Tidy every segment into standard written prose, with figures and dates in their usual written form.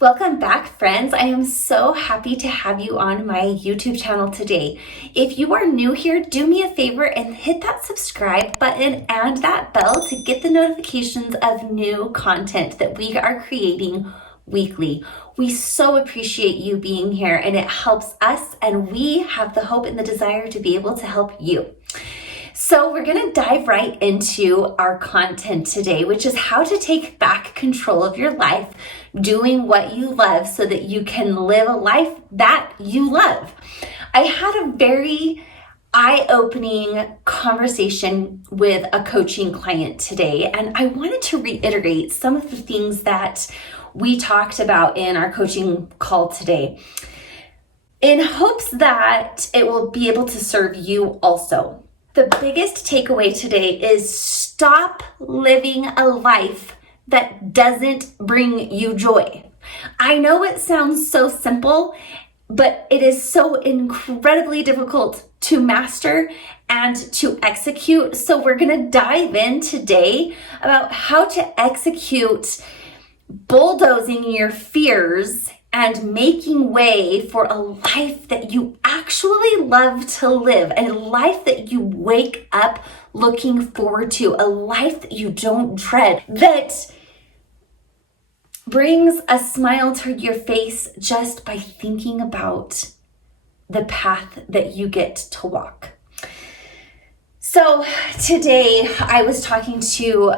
Welcome back, friends. I am so happy to have you on my YouTube channel today. If you are new here, do me a favor and hit that subscribe button and that bell to get the notifications of new content that we are creating weekly. We so appreciate you being here, and it helps us, and we have the hope and the desire to be able to help you. So we're going to dive right into our content today, which is how to take back control of your life, doing what you love so that you can live a life that you love. I had a very eye-opening conversation with a coaching client today, and I wanted to reiterate some of the things that we talked about in our coaching call today, in hopes that it will be able to serve you also. The biggest takeaway today is stop living a life that doesn't bring you joy. I know it sounds so simple, but it is so incredibly difficult to master and to execute. So we're going to dive in today about how to execute bulldozing your fears and making way for a life that you actually love to live, a life that you wake up looking forward to, a life that you don't dread, that brings a smile to your face just by thinking about the path that you get to walk. So today I was talking to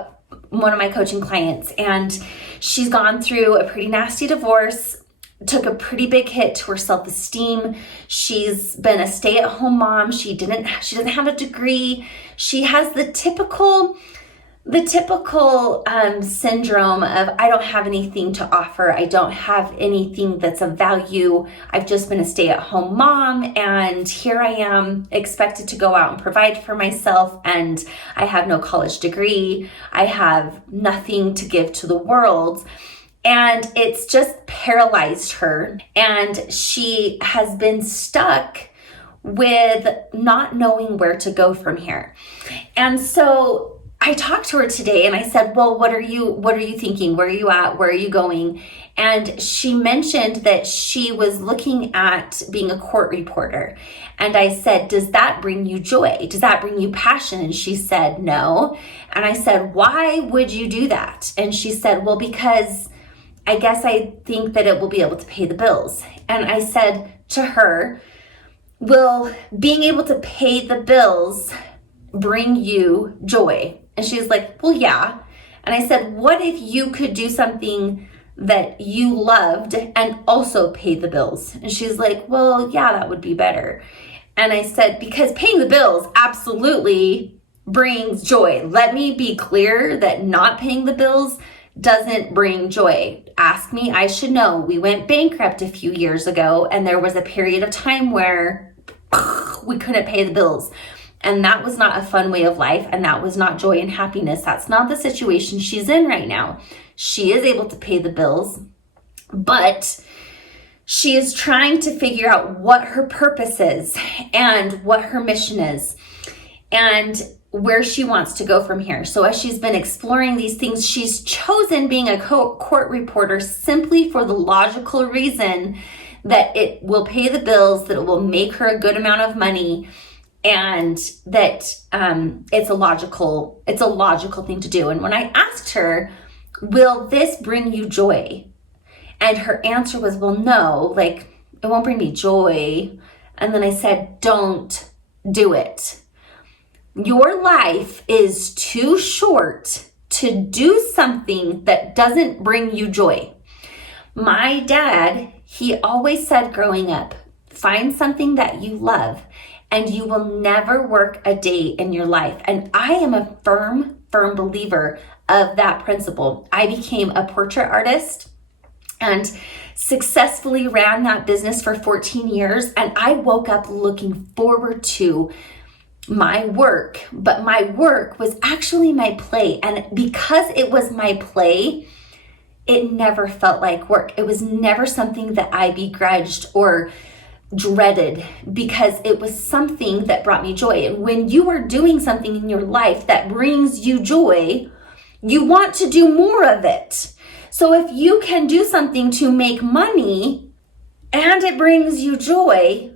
one of my coaching clients, and she's gone through a pretty nasty divorce, took a pretty big hit to her self-esteem. She's been a stay-at-home mom. She doesn't have a degree. She has the typical syndrome of, I don't have anything to offer. I don't have anything that's of value. I've just been a stay-at-home mom, and here I am expected to go out and provide for myself, and I have no college degree. I have nothing to give to the world. And it's just paralyzed her, and she has been stuck with not knowing where to go from here. And so I talked to her today and I said, well, what are you thinking? Where are you at? Where are you going? And she mentioned that she was looking at being a court reporter. And I said, does that bring you joy? Does that bring you passion? And she said, no. And I said, why would you do that? And she said, well, because I guess I think that it will be able to pay the bills. And I said to her, will being able to pay the bills bring you joy? And she was like, well, yeah. And I said, what if you could do something that you loved and also pay the bills? And she's like, well, yeah, that would be better. And I said, because paying the bills absolutely brings joy. Let me be clear that not paying the bills doesn't bring joy. Ask me, I should know. We went bankrupt a few years ago, and there was a period of time where we couldn't pay the bills. And that was not a fun way of life, and that was not joy and happiness. That's not the situation she's in right now. She is able to pay the bills, but she is trying to figure out what her purpose is and what her mission is and where she wants to go from here. So as she's been exploring these things, she's chosen being a court reporter simply for the logical reason that it will pay the bills, that it will make her a good amount of money, and that it's a logical thing to do. And when I asked her, will this bring you joy? And her answer was, well, no, it won't bring me joy. And then I said, don't do it. Your life is too short to do something that doesn't bring you joy. My dad, he always said growing up, find something that you love and you will never work a day in your life. And I am a firm believer of that principle. I became a portrait artist and successfully ran that business for 14 years. And I woke up looking forward to my work, but my work was actually my play. And because it was my play, it never felt like work. It was never something that I begrudged or dreaded, because it was something that brought me joy. And when you are doing something in your life that brings you joy, you want to do more of it. So if you can do something to make money and it brings you joy,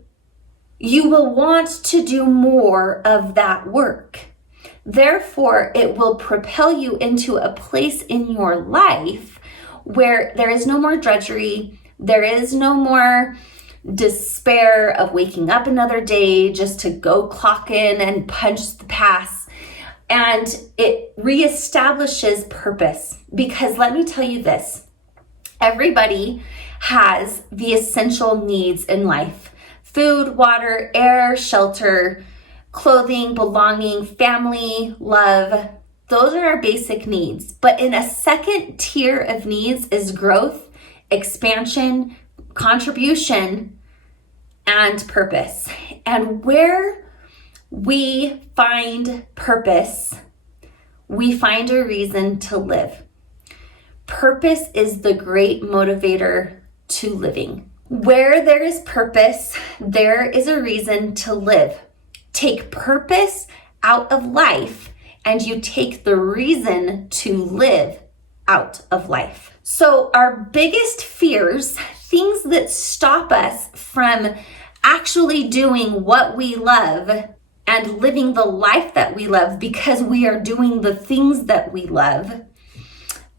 you will want to do more of that work. Therefore, it will propel you into a place in your life where there is no more drudgery, there is no more despair of waking up another day just to go clock in and punch the pass. And it reestablishes purpose. Because let me tell you this, everybody has the essential needs in life: food, water, air, shelter, clothing, belonging, family, love. Those are our basic needs. But in a second tier of needs is growth, expansion, contribution, and purpose. And where we find purpose, we find a reason to live. Purpose is the great motivator to living. Where there is purpose, there is a reason to live. Take purpose out of life and you take the reason to live out of life. So our biggest fears, things that stop us from actually doing what we love and living the life that we love because we are doing the things that we love,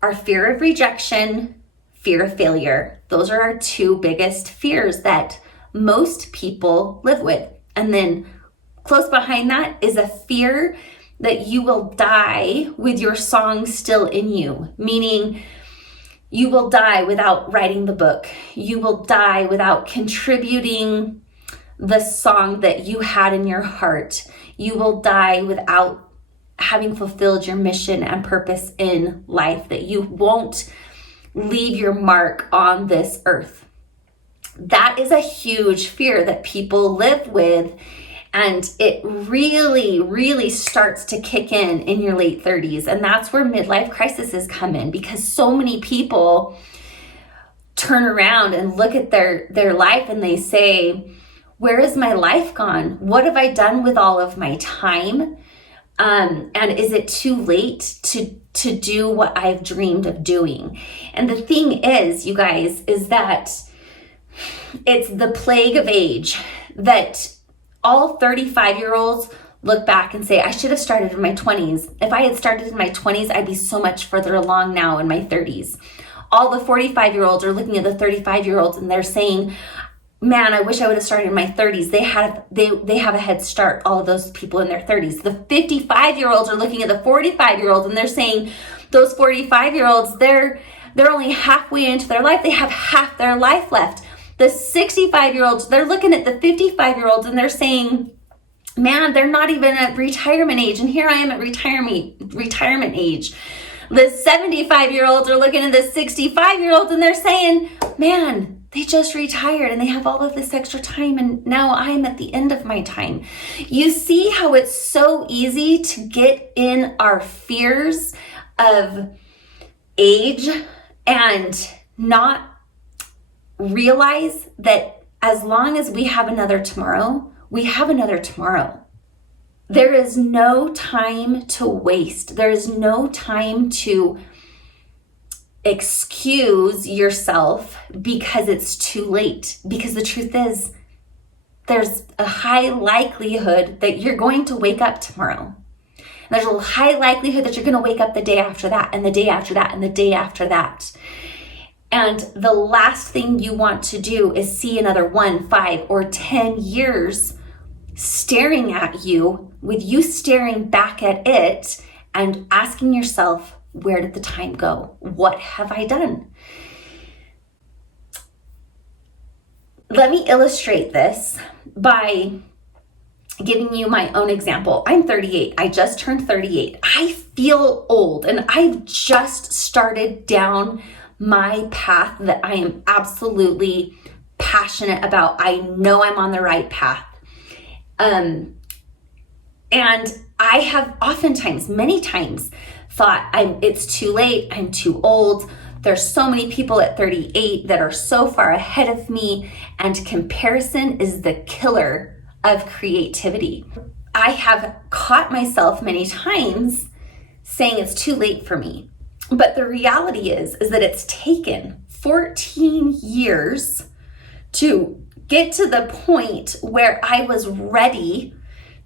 are fear of rejection, fear of failure. Those are our two biggest fears that most people live with. And then close behind that is a fear that you will die with your song still in you, meaning you will die without writing the book. You will die without contributing the song that you had in your heart. You will die without having fulfilled your mission and purpose in life, that you won't leave your mark on this earth. That is a huge fear that people live with, and it really, really starts to kick in your late 30s. And that's where midlife crises come in, because so many people turn around and look at their life and they say, where is my life gone? What have I done with all of my time? And is it too late to do what I've dreamed of doing? And the thing is, you guys, is that it's the plague of age that all 35-year-olds look back and say, I should have started in my 20s. If I had started in my 20s, I'd be so much further along now in my 30s. All the 45-year-olds are looking at the 35-year-olds and they're saying, man, I wish I would have started in my 30s. They have a head start, all of those people in their 30s. The 55-year-olds are looking at the 45-year-olds and they're saying, those 45-year-olds, they're only halfway into their life. They have half their life left. The 65-year-olds, they're looking at the 55-year-olds and they're saying, man, they're not even at retirement age. And here I am at retirement age. The 75-year-olds are looking at the 65-year-olds and they're saying, man, they just retired and they have all of this extra time and now I'm at the end of my time. You see how it's so easy to get in our fears of age and not realize that as long as we have another tomorrow, we have another tomorrow. There is no time to waste. There is no time to excuse yourself because it's too late. Because the truth is, there's a high likelihood that you're going to wake up tomorrow. And there's a high likelihood that you're going to wake up the day after that, and the day after that, and the day after that. And the last thing you want to do is see another 1, 5, or 10 years staring at you, with you staring back at it and asking yourself, where did the time go? What have I done? Let me illustrate this by giving you my own example. I'm 38. I just turned 38. I feel old and I've just started down my path that I am absolutely passionate about. I know I'm on the right path. And I have oftentimes, many times, thought it's too late, I'm too old. There's so many people at 38 that are so far ahead of me, and comparison is the killer of creativity. I have caught myself many times saying it's too late for me. But the reality is that it's taken 14 years to get to the point where I was ready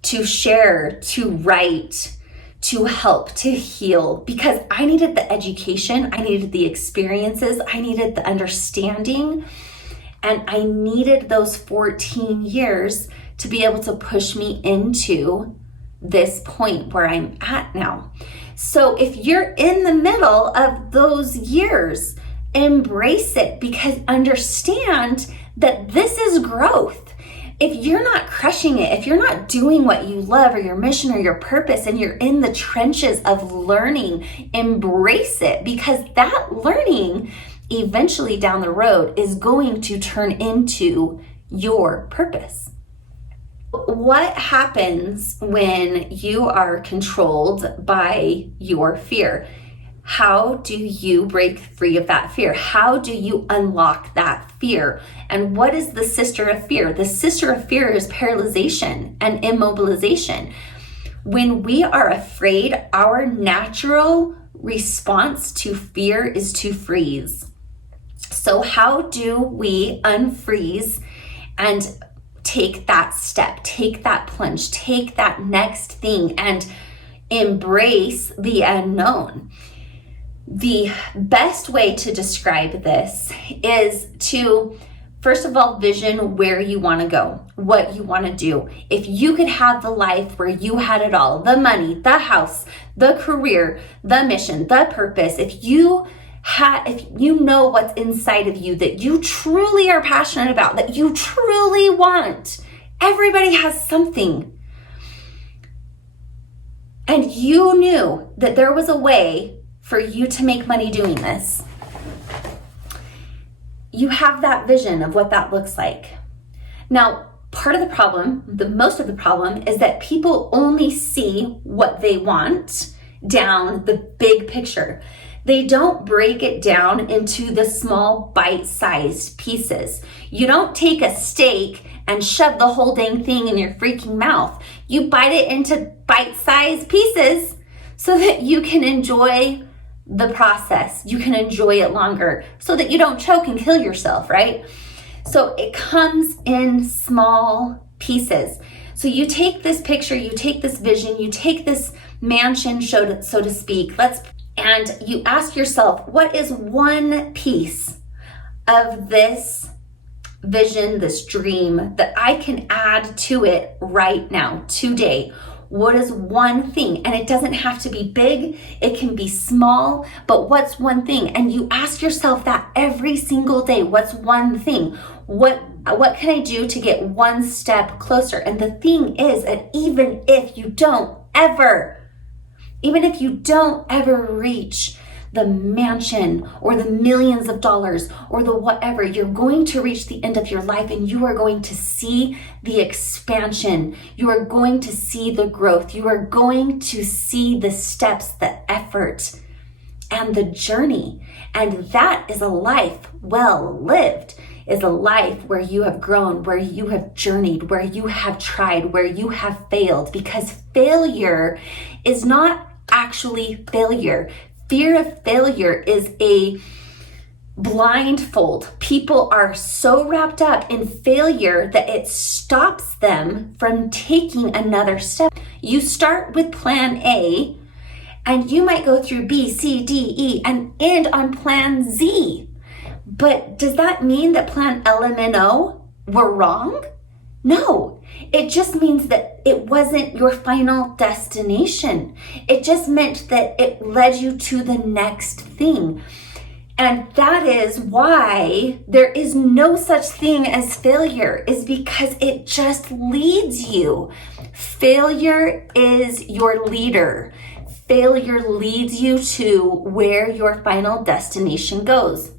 to share, to write, to help, to heal, because I needed the education, I needed the experiences, I needed the understanding, and I needed those 14 years to be able to push me into this point where I'm at now. So if you're in the middle of those years, embrace it, because understand that this is growth. If you're not crushing it, if you're not doing what you love or your mission or your purpose, and you're in the trenches of learning, embrace it, because that learning eventually down the road is going to turn into your purpose. What happens when you are controlled by your fear? How do you break free of that fear? How do you unlock that fear? And what is the sister of fear? The sister of fear is paralyzation and immobilization. When we are afraid, our natural response to fear is to freeze. So how do we unfreeze and take that step, take that plunge, take that next thing and embrace the unknown? The best way to describe this is to, first of all, vision where you want to go, what you want to do. If you could have the life where you had it all, the money, the house, the career, the mission, the purpose, if you know what's inside of you that you truly are passionate about, that you truly want, everybody has something. And you knew that there was a way for you to make money doing this. You have that vision of what that looks like. Now, part of the problem, most of the problem, is that people only see what they want down the big picture. They don't break it down into the small bite-sized pieces. You don't take a steak and shove the whole dang thing in your freaking mouth. You bite it into bite-sized pieces so that you can enjoy the process. You can enjoy it longer so that you don't choke and kill yourself, right? So it comes in small pieces. So you take this picture, you take this vision, you take this mansion, so to speak, and you ask yourself, what is one piece of this vision, this dream that I can add to it right now, today? What is one thing? And it doesn't have to be big, it can be small, but what's one thing? And you ask yourself that every single day. What's one thing? What can I do to get one step closer? And the thing is that even if you don't ever reach the mansion or the millions of dollars or the whatever, you're going to reach the end of your life and you are going to see the expansion. You are going to see the growth. You are going to see the steps, the effort, and the journey. And that is a life well lived, is a life where you have grown, where you have journeyed, where you have tried, where you have failed, because failure is not actually failure. Fear of failure is a blindfold. People are so wrapped up in failure that it stops them from taking another step. You start with plan A, and you might go through B, C, D, E, and end on plan Z. But does that mean that plan L, M, N, O were wrong? No. It just means that it wasn't your final destination. It just meant that it led you to the next thing. And that is why there is no such thing as failure, is because it just leads you. Failure is your leader. Failure leads you to where your final destination goes.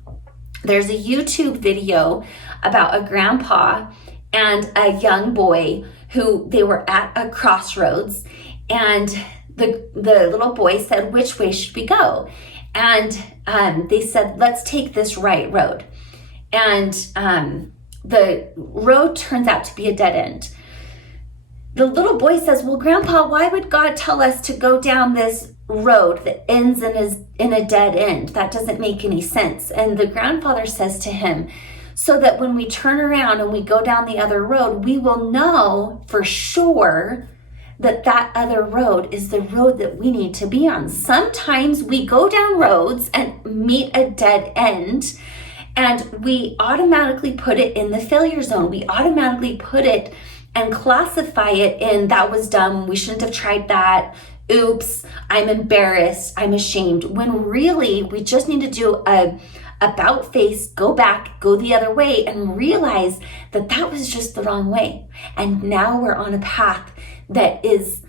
There's a YouTube video about a grandpa and a young boy who they were at a crossroads, and the little boy said, which way should we go? And they said, let's take this right road. And the road turns out to be a dead end. The little boy says, well, Grandpa, why would God tell us to go down this road that ends in a dead end. That doesn't make any sense. And the grandfather says to him, so that when we turn around and we go down the other road, we will know for sure that that other road is the road that we need to be on. Sometimes we go down roads and meet a dead end, and we automatically put it in the failure zone. We automatically put it and classify it in, that was dumb, we shouldn't have tried that, oops, I'm embarrassed, I'm ashamed. When really, we just need to do a about face, go back, go the other way, and realize that that was just the wrong way. And now we're on a path that is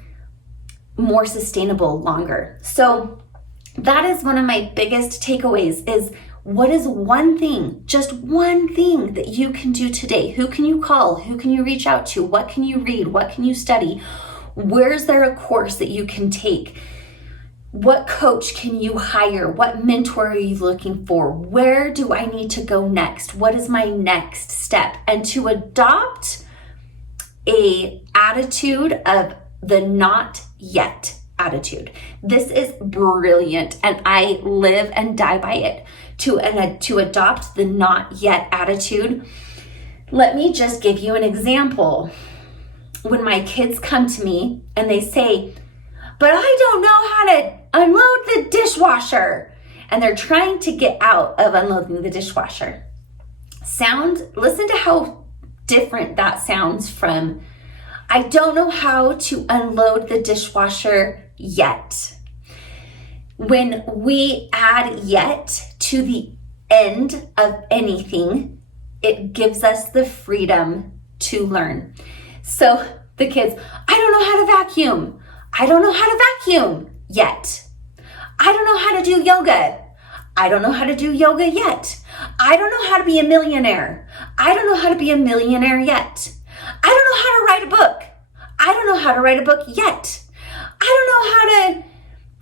more sustainable, longer. So that is one of my biggest takeaways is, what is one thing, just one thing that you can do today? Who can you call? Who can you reach out to? What can you read? What can you study? Where's there a course that you can take? What coach can you hire? What mentor are you looking for? Where do I need to go next? What is my next step? And to adopt a attitude of the not yet attitude. This is brilliant, and I live and die by it. To adopt the not yet attitude. Let me just give you an example. When my kids come to me and they say, but I don't know how to unload the dishwasher, and they're trying to get out of unloading the dishwasher. Listen to how different that sounds from, I don't know how to unload the dishwasher yet. When we add yet to the end of anything, it gives us the freedom to learn. So the kids, I don't know how to vacuum. I don't know how to vacuum yet. I don't know how to do yoga. I don't know how to do yoga yet. I don't know how to be a millionaire. I don't know how to be a millionaire yet. I don't know how to write a book. I don't know how to write a book yet. I don't know how to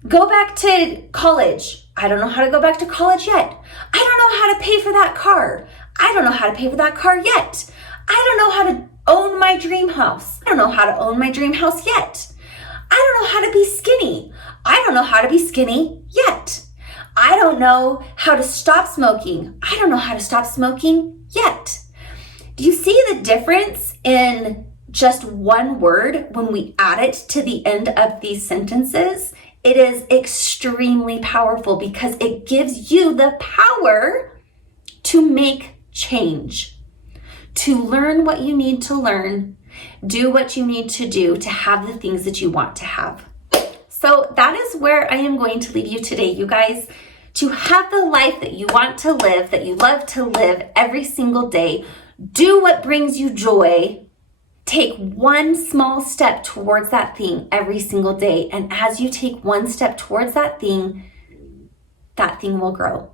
go back to college. I don't know how to go back to college yet. I don't know how to pay for that car. I don't know how to pay for that car yet. I don't know how to own my dream house. I don't know how to own my dream house yet. I don't know how to be skinny. I don't know how to be skinny yet. I don't know how to stop smoking. I don't know how to stop smoking yet. Do you see the difference in just one word when we add it to the end of these sentences? It is extremely powerful because it gives you the power to make change, to learn what you need to learn, do what you need to do to have the things that you want to have. So that is where I am going to leave you today, you guys, to have the life that you want to live, that you love to live every single day. Do what brings you joy. Take one small step towards that thing every single day. And as you take one step towards that thing will grow.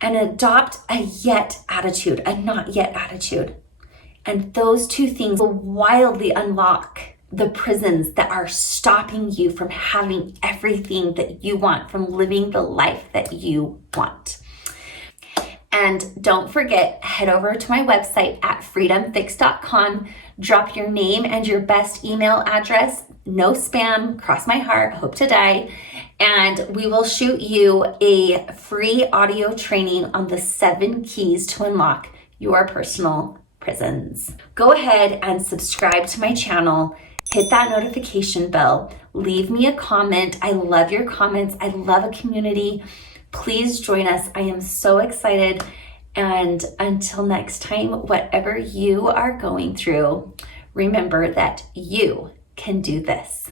And adopt a yet attitude, a not yet attitude. And those two things will wildly unlock the prisons that are stopping you from having everything that you want, from living the life that you want. And don't forget, head over to my website at freedomfix.com. Drop your name and your best email address. No spam, cross my heart, hope to die. And we will shoot you a free audio training on the 7 keys to unlock your personal prisons. Go ahead and subscribe to my channel. Hit that notification bell. Leave me a comment. I love your comments. I love a community. Please join us. I am so excited. And until next time, whatever you are going through, remember that you can do this.